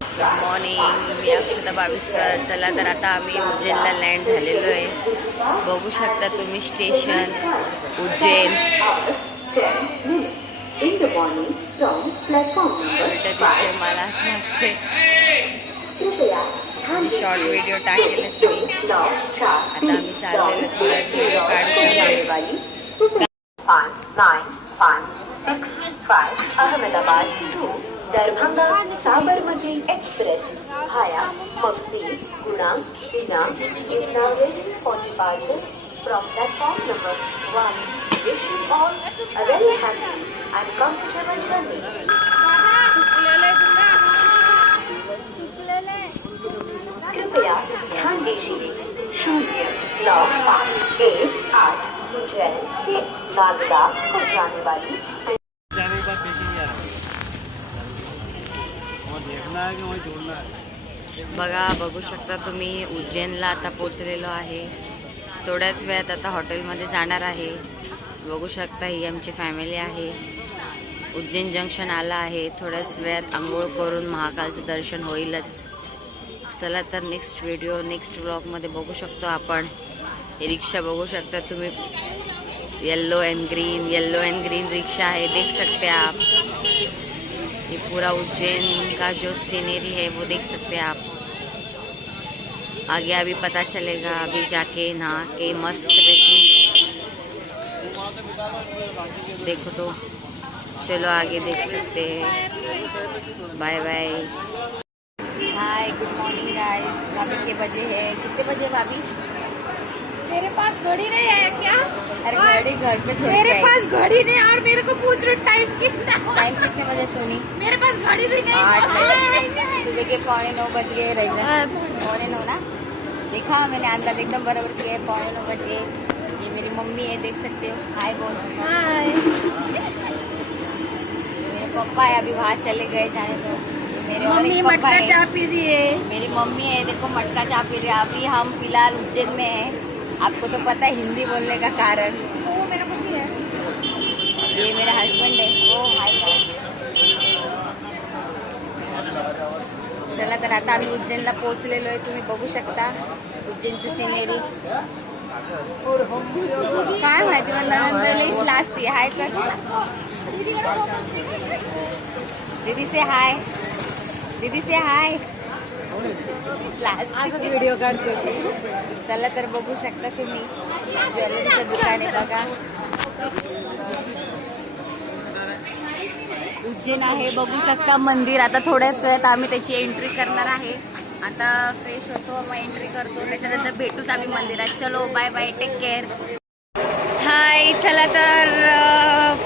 Good morning, मी अक्षता बाविस्कर. चला तर आता आम्ही उज्जैनला लँड झालेलो आहे. बघू शकता तुम्ही स्टेशन उज्जैन. दिसते मला असं वाटते शॉर्ट व्हिडिओ टाकेलच मी. आता आम्ही चाललेलो थोड्यात व्हिडिओ काढतो. 59565 Ahmedabad to Darbhanga Sabarmati Express via Mukti, Guna, Bina is now ready for departure from platform number 1. Wish you all a very happy and comfortable journey. कृपया ध्यान दीजिए 0958 उज्जैन से नागदा को जाने वाली बघू शकता तुम्ही उज्जैनला आता पोचलेलो आहे. थोड्याच वेळात आता हॉटेलमध्ये जाणार आहे. बघू शकता ही आमची फॅमिली आहे. उज्जैन जंक्शन आला आहे. थोड्याच वेळात आंघोळ करून महाकालचं दर्शन होईलच. चला तर नेक्स्ट व्हिडिओ नेक्स्ट व्लॉगमध्ये बघू शकतो आपण. रिक्षा बघू शकता तुम्ही, येलो एंड ग्रीन रिक्शा है, देख सकते हैं आप. ये पूरा उज्जैन का जो सीनरी है वो देख सकते हैं आप. आगे अभी पता चलेगा, अभी जाके नहा के मस्त देखो तो चलो आगे देख सकते हैं. Bye bye. Hi, good morning guys. भाभी के बजे है, कितने बजे भाभी? मेरे पास घड़ी नहीं है क्या? अरे घड़ी घर पे छोड़ मेरे के पास घड़ी नहीं और मेरे को पूछ रहे टाइम कितना? टाइम कितने बजे सोनी? मेरे पास घड़ी भी नहीं. 8 बजे. सुबह के 8:45 बज गए. रही 9:45 ना. देखा मैंने अंदाज एकदम बराबर किया है. 9:45 बज गए. ये मेरी मम्मी है, देख सकते हो. हाय बोल. हाय. मेरे पापा है, अभी बाहर चले गए. जाने दो. मेरे और मम्मी एक पापा मटका है. चाय पी रही है. मेरी मम्मी है, देखो मटका चाय पी रही है. अभी हम फिलहाल उज्जैन में हैं. आपको तो पता है हिंदी बोलने का कारण. वो मेरा पति है. ये मेरा हस्बैंड है. ओ हाय. चला तर आता आम्ही उज्जैनला पोहोचलेलो आहे. तुम्ही बघू शकता उज्जैनचं सिनेरी. काय माहिती मला पहिले लाजती. हाय कर दीदी से हाय. दीदी से हाय. आजच व्हिडिओ काढते. चला तर बघू शकता तुम्ही ज्वेलरीचं दुकान आहे बघा. उज्जैन आहे, बघू शकता मंदिर. आता थोड्याच वेळात आम्ही त्याची एंट्री करणार आहे. आता फ्रेश होतो, मग एंट्री करतो. त्याच्यानंतर भेटूच आम्ही मंदिरात. चलो बाय बाय, टेक केअर. हाय. चला तर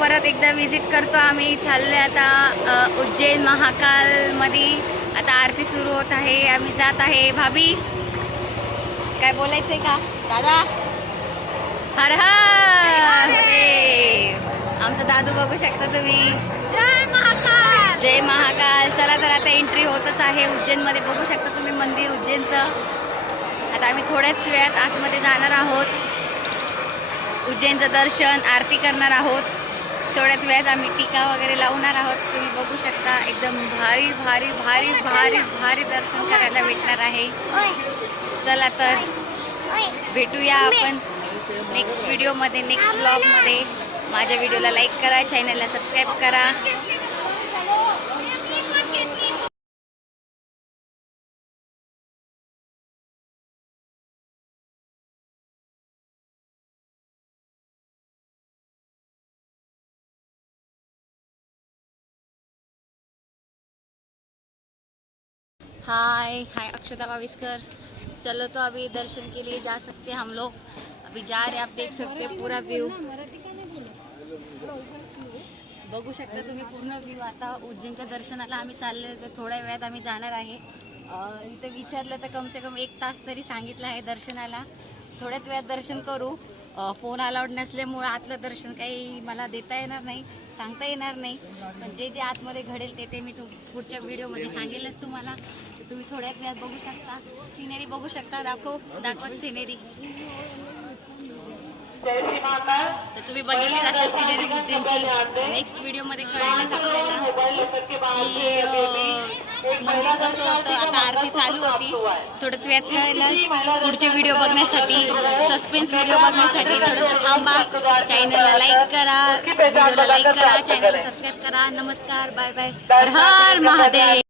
परत एकदा विजिट करतो आम्ही. चाललोय आता उज्जैन महाकालमध्ये. आता आरती सुरू होत आहे, आम्ही जात आहे. भाभी काय बोलायचंय का दादा? हर हर. आमचं दादू बघू शकता तुम्ही. जय महाकाल. जय महाकाल. चला तर आता एंट्री होतच आहे उज्जैनमध्ये. बघू शकता तुम्ही मंदिर उज्जैनचं. आता आम्ही थोड्याच वेळात आतमध्ये जाणार आहोत. उज्जैनचं दर्शन, आरती करणार आहोत. थोड्याच वेळात आम्ही टीका वगैरे लावणार आहोत. तुम्ही बघू शकता एकदम भारी भारी भारी भारी भारी दर्शन करायला भेटणार आहे. चला तर भेटूया आपण नेक्स्ट व्हिडिओमध्ये, नेक्स्ट व्लॉगमध्ये. माझ्या व्हिडिओला लाईक करा, चॅनलला सबस्क्राईब करा. हाय हाय, अक्षता बाविस्कर. चलो तो अभी दर्शन के लिए जा सकते हैं हम लोग. अभी जा रहे हैं, आप देख सकते हैं पूरा व्यू. बघू शकता तुम्ही पूर्ण व्यू. आता उज्जैनच्या दर्शनाला आम्ही चालले. थोड्या वेळात आम्ही जाणार आहे. इथं विचारलं तर कम से कम 1 तास तरी सांगितलं आहे दर्शनाला. थोड्याच वेळात दर्शन करू. फोन अलाउड नसल्यामुळे आतलं दर्शन काही मला देता येणार नाही, सांगता येणार नाही. पण जे जे आतमध्ये घडेल ते मी पुढच्या व्हिडिओमध्ये सांगेलच तुम्हाला. तर तुम्ही थोड्याच वेळात बघू शकता. सिनेरी बघू शकता. दाखवा सिनेरी. तर तुम्ही बघितली असेल सिनेरी उज्जैनची. नेक्स्ट व्हिडिओमध्ये कळेलच आपल्याला की मंदिर कसं होतं. आता आरती चालू होती, थोडंच वेळात कळेलच. पुढचे व्हिडिओ बघण्यासाठी, सस्पेन्स व्हिडिओ बघण्यासाठी थोडंसं थांबा. चॅनलला लाईक करा, व्हिडिओला लाईक करा, चॅनलला सबस्क्राईब करा. नमस्कार, बाय बाय, हर हर महादेव.